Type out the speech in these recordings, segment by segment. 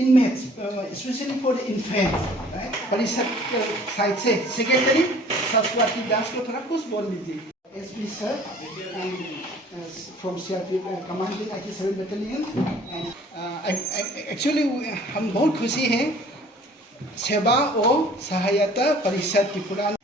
inmates, especially for the infants, right? परिषद side से secretary Saraswati दास को थोड़ा कुछ बोल लीजिए. SP sir from CRPF commanding 87 battalion and actually हम बहुत खुशी हैं सेवा और सहायता परिषद त्रिपुरा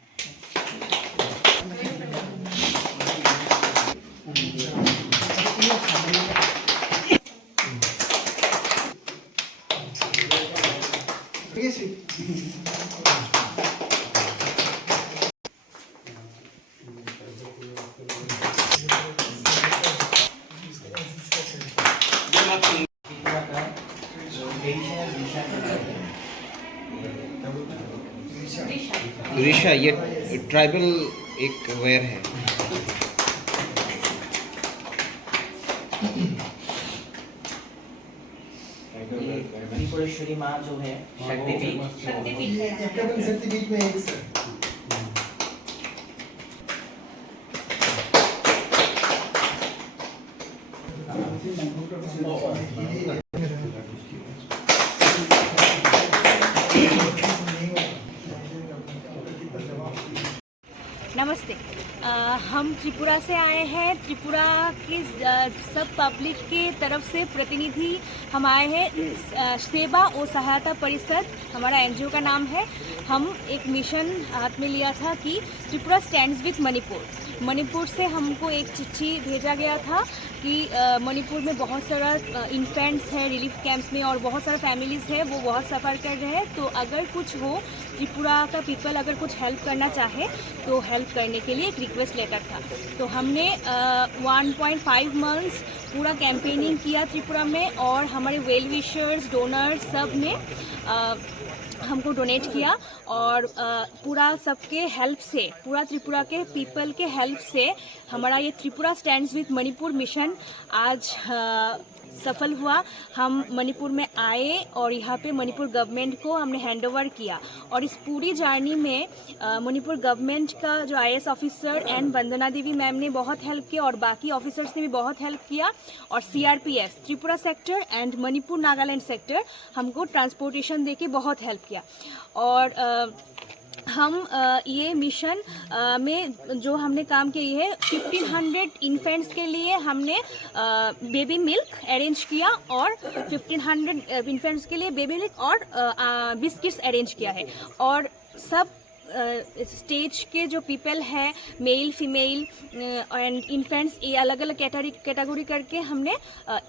ऋषा, ये ट्राइबल एक वेयर है. त्रिपुरेश्वरी माँ जो है शक्तिपीठ में है सर. नमस्ते. हम त्रिपुरा से आए हैं. त्रिपुरा के सब पब्लिक के तरफ से प्रतिनिधि हम आए हैं. सेवा और सहायता परिषद हमारा एनजीओ का नाम है. हम एक मिशन हाथ में लिया था कि त्रिपुरा स्टैंड्स विथ मणिपुर. मणिपुर से हमको एक चिट्ठी भेजा गया था कि मणिपुर में बहुत सारा इन्फेंट्स हैं रिलीफ कैंप्स में और बहुत सारा फैमिलीज़ है वो बहुत सफ़र कर रहे हैं. तो अगर कुछ हो, त्रिपुरा का पीपल अगर कुछ हेल्प करना चाहे तो हेल्प करने के लिए एक रिक्वेस्ट लेटर था. तो हमने 1.5 मंथ्स पूरा कैंपेनिंग किया त्रिपुरा में और हमारे वेल विशर्स डोनर्स सब ने हमको डोनेट किया और पूरा सबके हेल्प से, पूरा त्रिपुरा के पीपल के हेल्प से हमारा ये Tripura stands with Manipur mission आज सफल हुआ. हम मणिपुर में आए और यहाँ पे मणिपुर गवर्नमेंट को हमने हैंडओवर किया और इस पूरी जर्नी में मणिपुर गवर्नमेंट का जो IAS officer and Vandana Devi ma'am ने बहुत हेल्प किया और बाकी ऑफिसर्स ने भी बहुत हेल्प किया और CRPF Tripura sector and Manipur Nagaland sector हमको ट्रांसपोर्टेशन देके बहुत हेल्प किया. और हम ये मिशन में जो हमने काम किया है 1500 इन्फेंट्स के लिए हमने बेबी मिल्क अरेंज किया और 1500 इन्फेंट्स के लिए बेबी मिल्क और बिस्किट्स अरेंज किया है. और सब स्टेज के जो पीपल है मेल फीमेल एंड इन्फेंट्स ये अलग अलग कैटेगरी करके हमने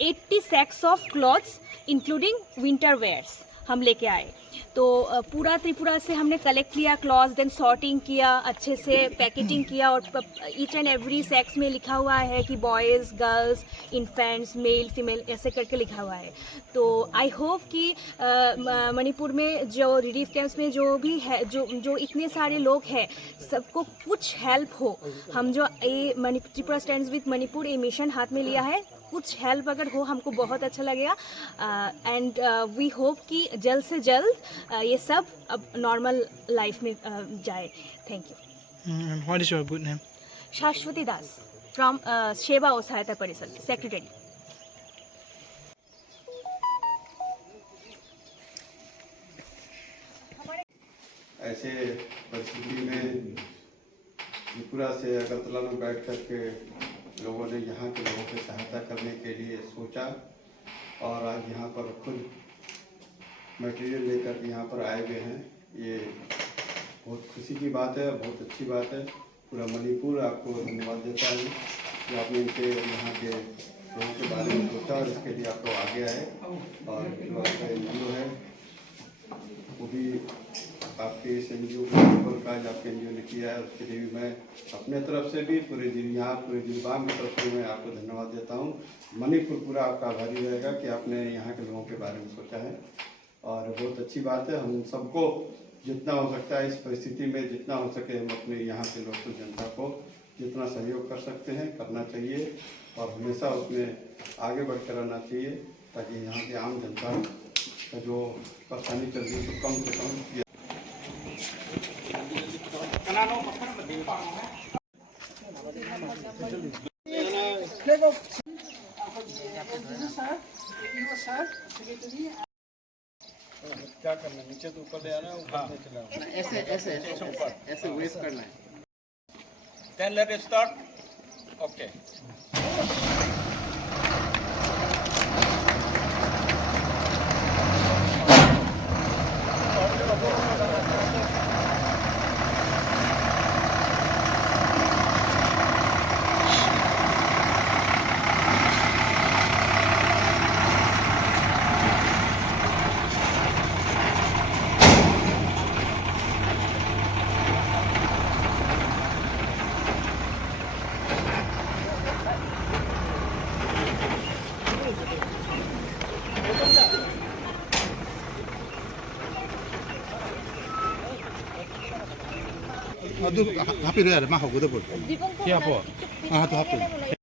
80 sacks of clothes including winter wears हम लेके आए. तो पूरा त्रिपुरा से हमने कलेक्ट किया क्लॉथ्स, देन सॉर्टिंग किया, अच्छे से पैकेजिंग किया और ईच एंड एवरी सेक्स में लिखा हुआ है कि boys girls infants male female ऐसे करके लिखा हुआ है. तो आई होप कि मणिपुर में जो रिलीफ कैंप्स में जो भी है जो इतने सारे लोग हैं सबको कुछ हेल्प हो. हम जो ये त्रिपुरा स्टैंड्स विथ मणिपुर ये मिशन हाथ में लिया है, कुछ हेल्प अगर हो हमको बहुत अच्छा लगेगा. एंड वी होप कि जल्द से जल्द ये सब अब नॉर्मल लाइफ में जाए. Thank you. What is your good name? शाश्वती दास फ्रॉम सेवा और सहायता परिषद सेक्रेटरी. ऐसे परिस्थिति में त्रिपुरा से अगरतला में बैठ करके लोगों ने यहाँ के लोगों की सहायता करने के लिए सोचा और आज यहाँ पर खुद मटेरियल लेकर यहाँ पर आए हुए हैं. ये बहुत खुशी की बात है, बहुत अच्छी बात है. पूरा मणिपुर आपको धन्यवाद देता है कि आपने इनके यहाँ के लोगों के बारे में सोचा और इसके लिए आपको आगे आए. और जो आपका NGO है वो भी आपके इस NGO का जो आपके NGO ने किया है उसके लिए भी मैं अपने तरफ से भी पूरे जिलबाम की तरफ से मैं आपको धन्यवाद देता हूँ. मणिपुर पूरा आपका आभारी रहेगा कि आपने यहाँ के लोगों के बारे में सोचा है और बहुत अच्छी बात है. हम सबको जितना हो सकता है इस परिस्थिति में जितना हो सके हम अपने यहाँ के लोग जनता को जितना सहयोग कर सकते हैं करना चाहिए और हमेशा उसमें आगे बढ़कर रहना चाहिए ताकि यहाँ की आम जनता का जो परेशानी चल रही है तो कम से कम. क्या करना है? नीचे से ऊपर ले आना है, ऊपर से चला ऐसे ऐसे ऐसे ऐसे वेव करना है. Then let it start. Okay. 아, 너 하필 해야 돼. 막 하고 더 볼. Di ba po? Kaya po. Ah, ito hapon.